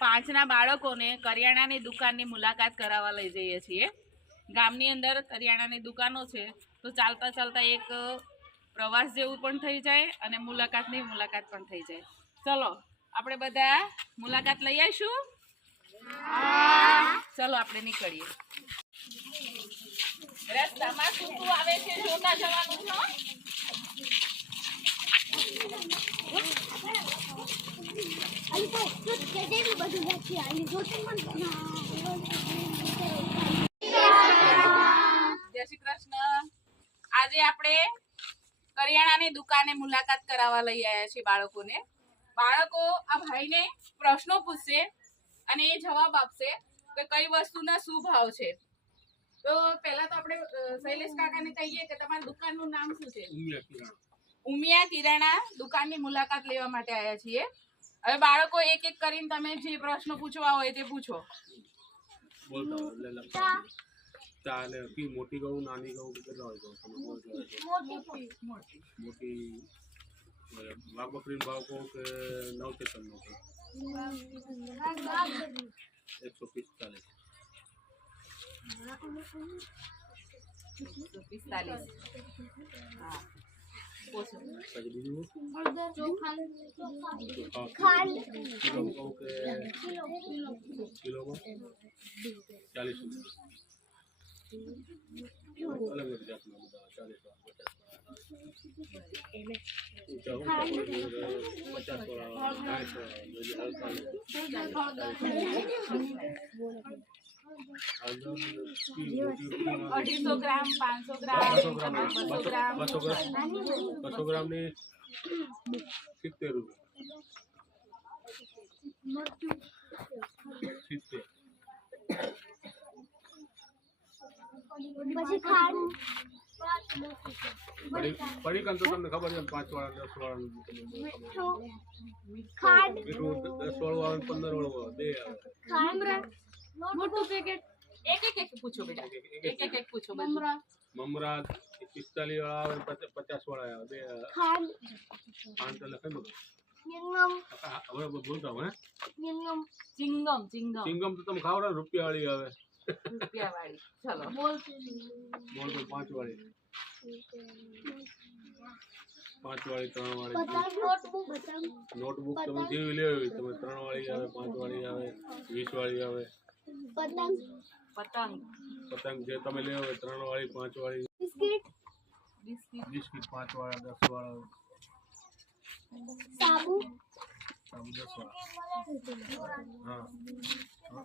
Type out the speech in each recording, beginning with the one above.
5ના બાળકોને કરિયાણાની દુકાનની મુલાકાત કરાવવા લઈ જઈએ છીએ। ગામની અંદર કરિયાણાની દુકાનો છે તો ચાલતા ચાલતા એક પ્રવાસ જેવું પણ થઈ જાય અને મુલાકાતની મુલાકાત પણ થઈ જાય। ચલો આપણે બધા મુલાકાત લઈ આવીશું। ચલો આપણે નીકળીએ। રસ્તામાં શું શું આવે છે જોતા જવાનું છે। જય શ્રી કૃષ્ણ। આજે આપણે કરિયાણાની દુકાને મુલાકાત કરાવવા લઈ આવ્યા છીએ બાળકોને। બાળકો આ ભાઈને પ્રશ્નો પૂછશે અને એ જવાબ આપશે કે કઈ વસ્તુના શું ભાવ છે। તો પહેલા તો આપણે શૈલેષ કાકાને કહીએ કે તમારી દુકાનનું નામ શું છે? ઉમિયા કિરાણા દુકાનની મુલાકાત લેવા માટે આવ્યા છીએ। હવે બાળકો એક એક કરીને તમે જે પ્રશ્નો પૂછવા હોય તે પૂછો। ચાલે की मोटी गऊ नानी गऊ કેટલા હોય તો મોટી વાઘ બકરી ભાવ કો કે 9 કે 9 145 हाँ पूछो किलो 40 अलग अलग जातना બધા 250 ग्राम 500 ग्राम 200 ग्राम 200 ग्राम ની 70 રૂપિયા पड़ी कन तो तुमने खबर है 5 वाला 10 वाला खाद 10 वाला 15 वाला दे खाद मोटू पैकेट एक एक पूछो बेटा एक पूछो ममरा 45 वाला 50 वाला दे खाद तो लखे मत चिंगम હવે બોલતા હો હે चिंगम तो तुम खाओ ना रुपया वाली आवे रुपया वाली चलो बोल तो 5 वाली 5 वाली 3 वाली नोटबुक તમે જેવી લેવી તમે 3 વાળી આવે 5 વાળી આવે 20 વાળી આવે પતંગ જે તમે લેવો 3 વાળી 5 વાળી બિસ્કિટ 5 વાળા 10 વાળા સાબુ 10 वाला हाँ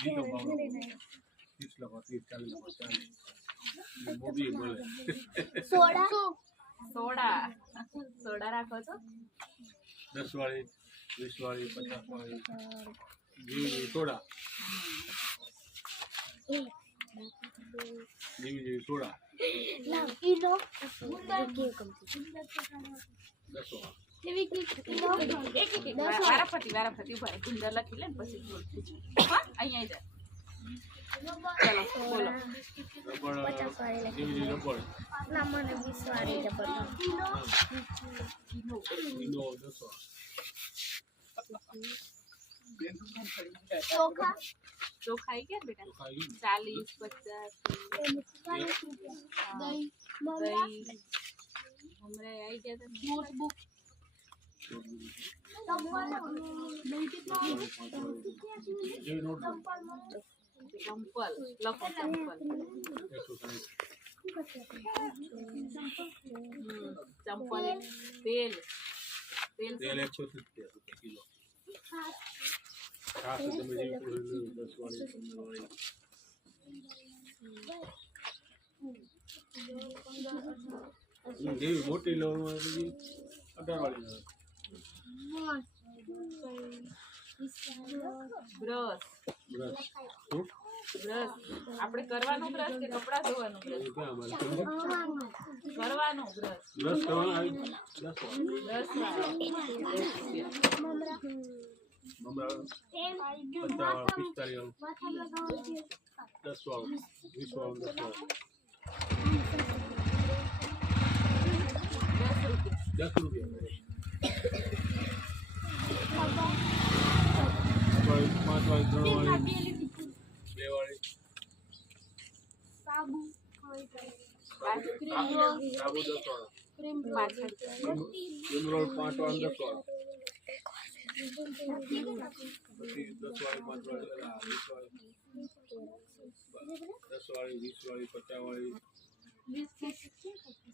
जी तो बाबू 30 लगा 30 40 लगा 40 मोदी बोले सोडा રાખો છો 10 वाली 20 वाली 50 वाली जी सोडा जी सोडा ना किलो 10 वाराफती ઉપર ગુંદર લખી લે પછી હા અહીંયા આવી જાય ચલો બોલો રબડ 50 વાળી રબડ ના મને 20 વાળી રબડ કિલો 10 ચોખા आई क्या बेटा 40 50 दही हमरे आई क्या था नोटबुक चंपल लखो चंपल तेल 170 किलो खास તમે જે 10 વાળી 15 વાળી જેવી મોટી લો પછી 18 વાળી બ્રશ આપણે કરવાનું બ્રશ કે કપડા ધોવાનું બ્રશ કરવાનું બ્રશ કરવાનું આવી 10 મમરા 50 વાળા 45 વાળું 10 વાળું 20 વાળું 10 વાળું 10 રૂપિયા પાંચ વાળી, 3 વાળી, 2 વાળી. સાબુ 10 વાળો. લીમડોળ 5 વાળો 10 વાળો. પછી 10 વાળી, 5 વાળી, 20 વાળી. 10 વાળી, 20 વાળી, 50 વાળી,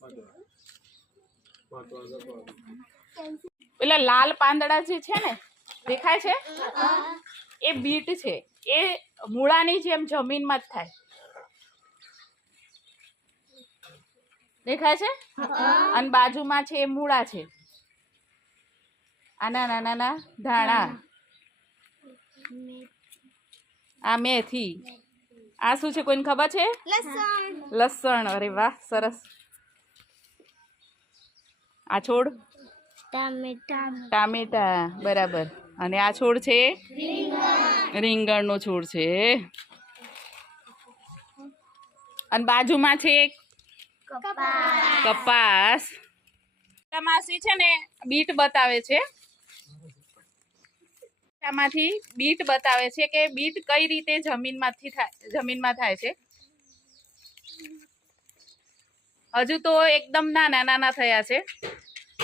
5 વાળી. 5 વાળી, 10 વાળી. પેલા લાલ પાંદડા જે છે ને દેખાય છે એ બીટ છે. એ મૂળાની જેમ જમીનમાં જ થાય. દેખાય છે? અને બાજુમાં છે એ મૂળા છે. આ નાના નાના ધાણા, આ મેથી, આ શું છે કોઈને ખબર છે? લસણ. અરે વાહ, સરસ. આ છોડ ટામેટા, બરાબર. અને આ છોડ છે રીંગણનો છોડ છે. અને બાજુમાં છે કપાસ. માસી છે ને બીટ બતાવે છે. આમાંથી બીટ બતાવે છે કે બીટ કઈ રીતે જમીનમાં થાય છે. હજુ તો એકદમ નાના નાના થયા છે.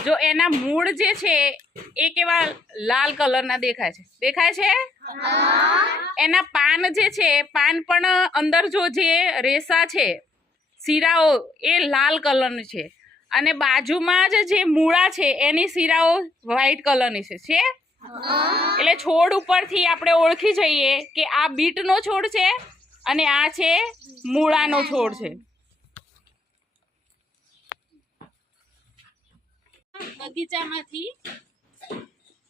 જો એના મૂળ જે છે એ કેવા લાલ કલરના દેખાય છે. દેખાય છે? એના પાન જે છે, પાન પણ અંદર જો જે રેસા છે, શીરાઓ, એ લાલ કલરની છે. અને બાજુમાં જ જે મૂળા છે એની શીરાઓ વ્હાઈટ કલરની છે. એટલે છોડ ઉપરથી આપણે ઓળખી જઈએ કે આ બીટનો છોડ છે અને આ છે મૂળાનો છોડ છે. બગીચામાંથી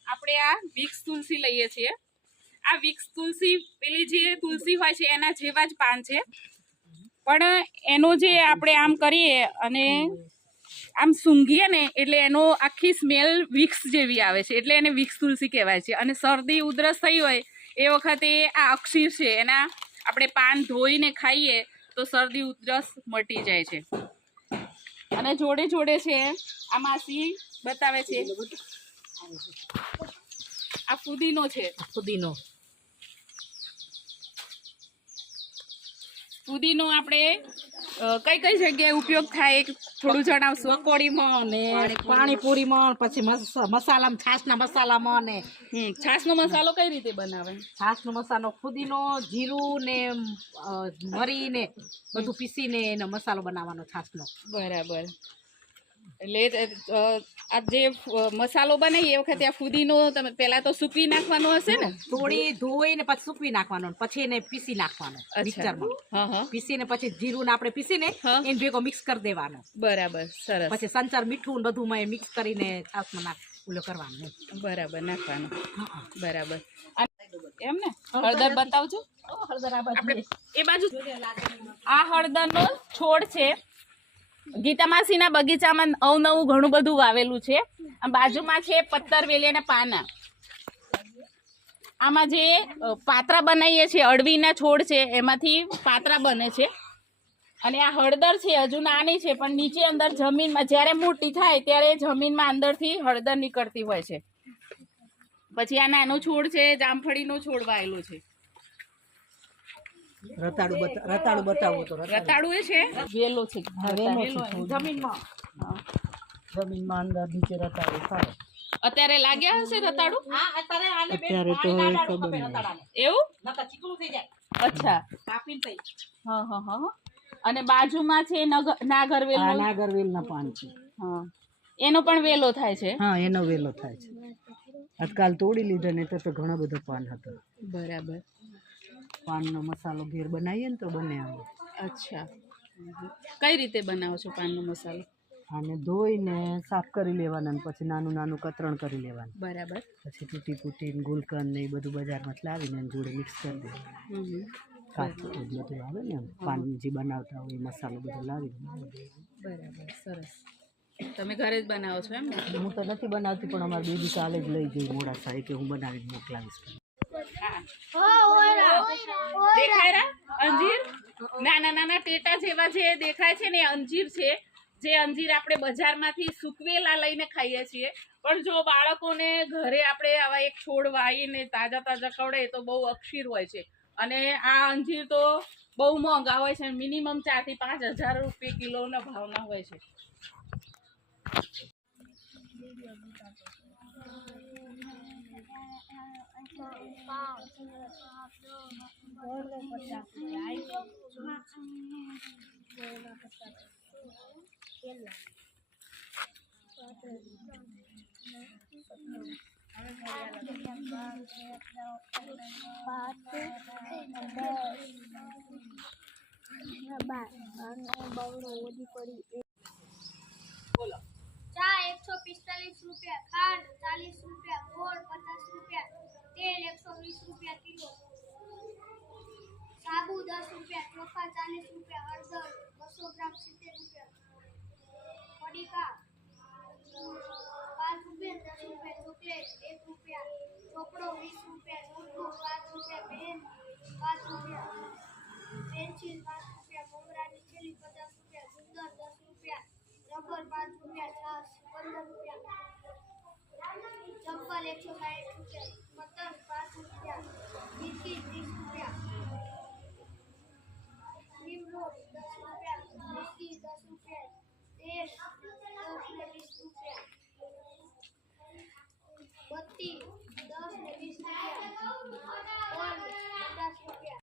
આપણે આ વિક્સ તુલસી લઈએ છીએ. આ વિક્સ તુલસી પેલી જે તુલસી હોય છે એના જેવા જ પાન છે, પણ એનો જે આપણે આમ કરીએ અને આમ સૂંઘીએ ને એટલે એનો આખી સ્મેલ વિક્સ જેવી આવે છે. એટલે એને વિક્સ તુલસી કહેવાય છે. અને શરદી ઉધરસ થઈ હોય એ વખતે આ અક્ષીર છે એના આપણે પાન ધોઈને ખાઈએ તો શરદી ઉધરસ મટી જાય છે. અને જોડે જોડે છે આ માસી બતાવે છે આ ફુદીનો છે. ફુદીનો આપણે કઈ કઈ જગ્યાએ ઉપયોગ થાય થોડું જણાવશો? પકોડીમાં ને પાણીપુરીમાં, પછી મસાલામાં, છાશના મસાલામાં ને છાશનો મસાલો કઈ રીતે બનાવે? છાશનો મસાલો ફુદીનો, જીરું ને મરી ને બધું પીસીને એનો મસાલો બનાવવાનો છાશનો. બરાબર. એટલે આ જે મસાલો બને એ વખતે આ ફુદીનો તમે પહેલા તો સૂકવી નાખવાનો હશે ને? થોડી ધોઈને પછી સૂકવી નાખવાનો, પછી એને પીસી નાખવાનો મિક્સરમાં. પીસીને પછી જીરું ને આપણે પીસીને એને ભેગો મિક્સ કરી દેવાનો. બરાબર, સરસ. પછી સંચાર મીઠું ને બધું મિક્સ કરીને છાશમાં ઓલો કરવાનું. બરાબર, નાખવાનું. બરાબર. એમ ને હળદર બતાવજો. હળદર આપણે એ બાજુ આ હળદરનો છોડ છે. ગીતામાસીના બગીચામાં અવનવું ઘણું બધું વાવેલું છે. બાજુમાં છે પત્તરવેલીના પાના. આમાં જે પાત્રા બનાવીએ છીએ, અળવીના છોડ છે એમાંથી પાત્રા બને છે. અને આ હળદર છે હજુ નાની છે, પણ નીચે અંદર જમીનમાં જ્યારે મોટી થાય ત્યારે જમીનમાં અંદરથી હળદર નીકળતી હોય છે. પછી આ નાનો છોડ છે, જામફળીનો છોડ વાયેલો છે. રતાળું બતાવો તો રતાળું એ છે વેલો છે. જમીનમાં અંદર નીચે રતાળું થાય. અત્યારે લાગ્યા હશે રતાળું? અત્યારે તો એવું? ચીકણું થઈ જાય. અચ્છા, કાપીને થઈ. હા. અને બાજુમાં છે નાગરવેલના પાન છે. હા, એનો પણ વેલો થાય છે. હા, એનો વેલો થાય છે. આજકાલ તોડી લીધા ને તો ઘણા બધા પાન હતા. બરાબર. પાનનો મસાલો ઘેર બનાવીએ ને તો બને આવે. અચ્છા, કઈ રીતે બનાવો છો પાનનો મસાલો? આને ધોઈને સાફ કરી લેવાના ને પછી નાનું નાનું કતરણ કરી લેવાનું. બરાબર. પછી તૂટી ફૂટીને ગુલકંદ ને એ બધું બજારમાંથી લાવીને જોડે મિક્સ કરી દેવાનું. કાચું બધું આવે ને પાન જે બનાવતા હોય એ મસાલો બધો લાવીને. બરાબર, સરસ. તમે ઘરે જ બનાવો છો એમ ને? હું તો નથી બનાવતી, પણ અમારી બેબી કાલે જ લઈ ગઈ મોડાસા કે હું બનાવીને મોકલાવીશ. દેખાય અંજીર નાના નાના ટેટા જેવા જે દેખાય છે ને અંજીર છે. જે અંજીર આપણે બજારમાંથી સૂકવેલા લઈને ખાઈએ છીએ, પણ જો બાળકોને ઘરે આપણે આવા એક છોડ વાવીને તાજા તાજા ખવડે તો બહુ અક્ષીર હોય છે. અને આ અંજીર તો બહુ મોંઘા હોય છે, મિનિમમ 4,000 થી 5,000 રૂપિયા કિલોના ભાવના હોય છે. બોલો. ચા 145 રૂપિયા, ખાંડ 40 રૂપિયા, ગોળ 50 રૂપિયા, તેલ 120 રૂપિયા કિલો, સાબુ 10 રૂપિયા, ચોખા 40 રૂપિયા, હળદર 200 ગ્રામ 70 રૂપિયા, પડીકા 5 રૂપિયા, 10 રૂપિયા, ચોકલેટ 1 રૂપિયા, ચોપડો 20 રૂપિયા, નોટબુક 5 રૂપિયા, પેન 5 રૂપિયા, પેન્સિલ 5 રૂપિયા, મમરાની થેલી 50 રૂપિયા, ગુંદર 10 રૂપિયા, રબર 5 રૂપિયા, છાશ 15 રૂપિયા, ચપ્પલ 160